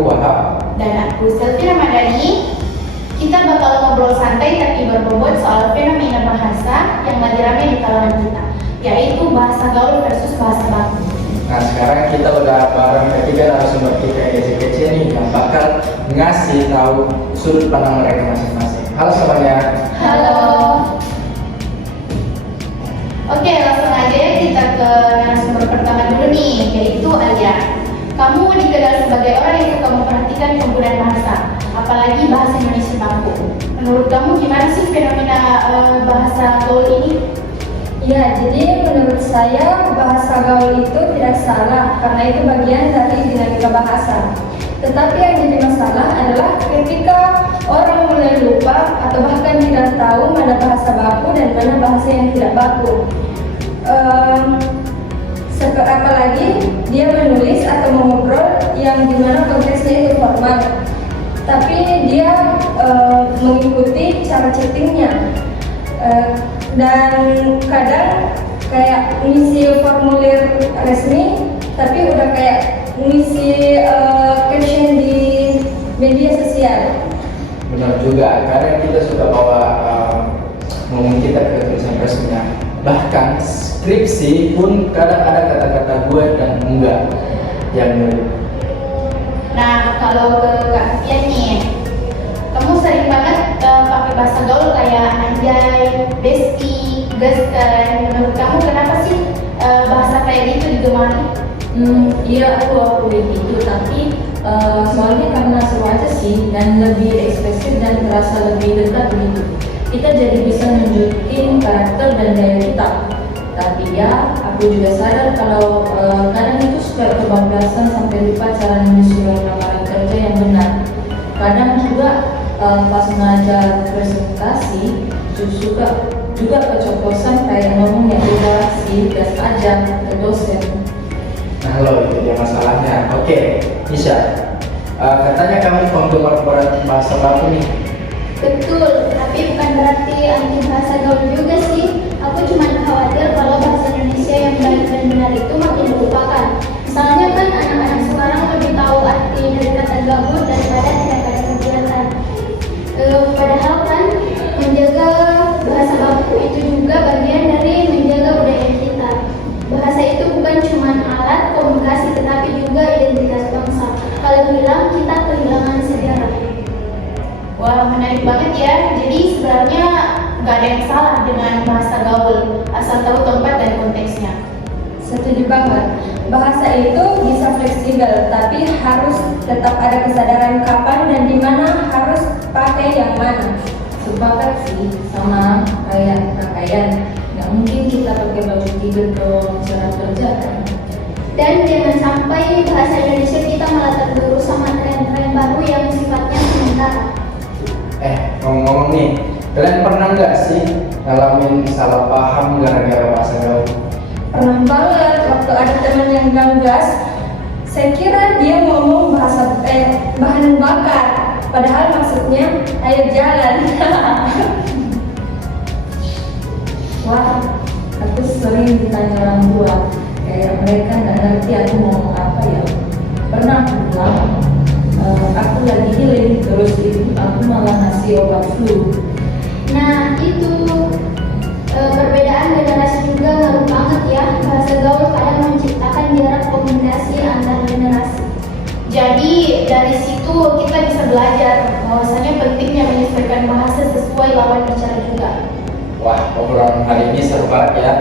Wahab. Dan aku Selvi Ramadhani. Kita bakal ngobrol santai tapi berbobot soal fenomena bahasa yang lagi ramai di kalangan kita, yaitu bahasa gaul versus bahasa baku. Nah, sekarang kita udah bareng ketiga narasumber kita yang kece-kece nih yang bakal ngasih tahu sudut pandang mereka masing-masing. Halo semuanya. Halo. Oke, langsung aja ya kita ke narasumber pertama dulu nih, yaitu Alia. Kamu dikenal sebagai orang yang suka memperhatikan penggunaan bahasa, apalagi bahasa Indonesia baku. Menurut kamu gimana sih fenomena bahasa gaul ini? Ya, jadi menurut saya bahasa gaul itu tidak salah karena itu bagian dari dinamika bahasa. Tetapi yang jadi masalah adalah ketika orang mulai lupa atau bahkan tidak tahu mana bahasa baku dan mana bahasa yang tidak baku. Apalagi dia menulis atau mengobrol yang dimana konteksnya itu formal, tapi dia mengikuti cara chattingnya. Dan kadang kayak ngisi formulir resmi tapi udah kayak ngisi caption di media sosial. Benar juga, kadang kita suka bawa ngomong kita ke tulisan resminya. Bahkan skripsi pun kadang ada kata-kata gue dan enggak yang mirip. Nah, kalau ke Kak Fian nih, kamu sering banget pakai bahasa gaul kayak anjay, besti, geskan. Menurut kamu kenapa sih bahasa kayak gitu digemari? Iya, aku akui gitu, tapi soalnya karena seru aja sih dan lebih ekspresif dan terasa lebih dekat gitu. Kita jadi bisa nunjukin karakter dan gaya kita. Tapi ya, aku juga sadar kalau kadang itu suka kebablasan sampai lupa cara menyusun lamaran kerja yang benar. Kadang juga pas mengajar presentasi juga kecoplosan kayak ngomong yang udah sih gas aja ke dosen. Nah lo itu dia masalahnya. Oke, Nisha, katanya kamu penggemar berat bahasa baku nih. Betul, tapi bukan berarti anti bahasa gaul juga sih. Aku cuma khawatir kalau bahasa Indonesia yang baik dan benar itu makin dilupakan. Misalnya kan anak-anak sekarang lebih tahu arti dari kata gabut daripada tidak ada kegiatan. Padahal kan menjaga bahasa baku itu juga bagian dari menjaga budaya kita. Bahasa itu bukan cuma alat komunikasi tetapi juga identitas bangsa. Kalau hilang, kita kehilangan sejarah. Wah, menarik banget ya. Jadi sebenarnya nggak ada yang salah dengan bahasa gaul, asal tahu tempat dan konteksnya. Setuju banget. Bahasa itu bisa fleksibel, tapi harus tetap ada kesadaran kapan dan di mana harus pakai yang mana. Sepakat sih sama kayak pakaian. Nggak mungkin kita pakai baju tidur ke wawancara kerja kan. Dan jangan sampai bahasa Indonesia kita malah tergerus sama tren-tren baru yang sifatnya sementara. Ngomong-ngomong nih, kalian pernah nggak sih ngalamin salah paham gara-gara bahasa gaul? Pernah banget waktu ada teman yang ganggas. Saya kira dia ngomong bahasa bahan bakar, padahal maksudnya ayo jalan. Wah, aku sering ditanya orang tua, kayak mereka nggak ngerti aku ngomong apa ya. Pernah aku bilang, aku lagi healing, terus itu aku malah ngasih obat flu. Nah itu perbedaan generasi juga ngaruh banget ya. Bahasa gaul kadang menciptakan jarak komunikasi antar generasi. Jadi dari situ kita bisa belajar bahwasanya pentingnya menyesuaikan bahasa sesuai lawan bicara juga. Wah, obrolan hari ini seru banget ya.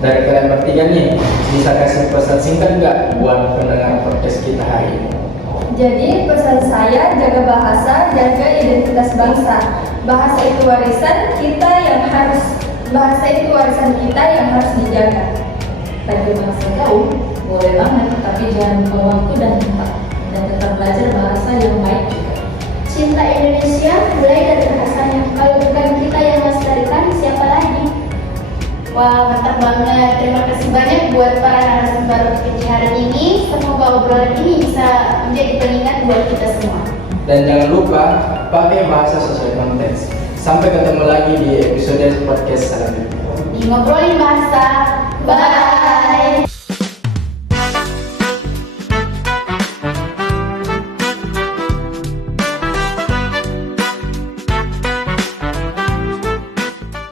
Dari kalian bertiga nih, bisa kasih pesan singkat nggak buat pendengar podcast kita hari ini? Jadi pesan saya, jaga bahasa, jaga identitas bangsa. Bahasa itu warisan kita yang harus dijaga. Bagi bahasa gaul, boleh banget, tapi jangan lupa waktu dan tempat. Dan tetap belajar bahasa yang baik juga. Cinta Indonesia mulai dari bahasanya. Kalau bukan kita yang melestarikan, siapa lagi? Wah, mantap banget. Terima kasih banyak buat para narasumber kece hari ini. Semoga obrolan ini bisa menjadi pengingat buat kita semua. Dan jangan lupa pakai bahasa sesuai konteks. Sampai ketemu lagi di episode podcast selanjutnya. Di ngobrolin bahasa. Bye.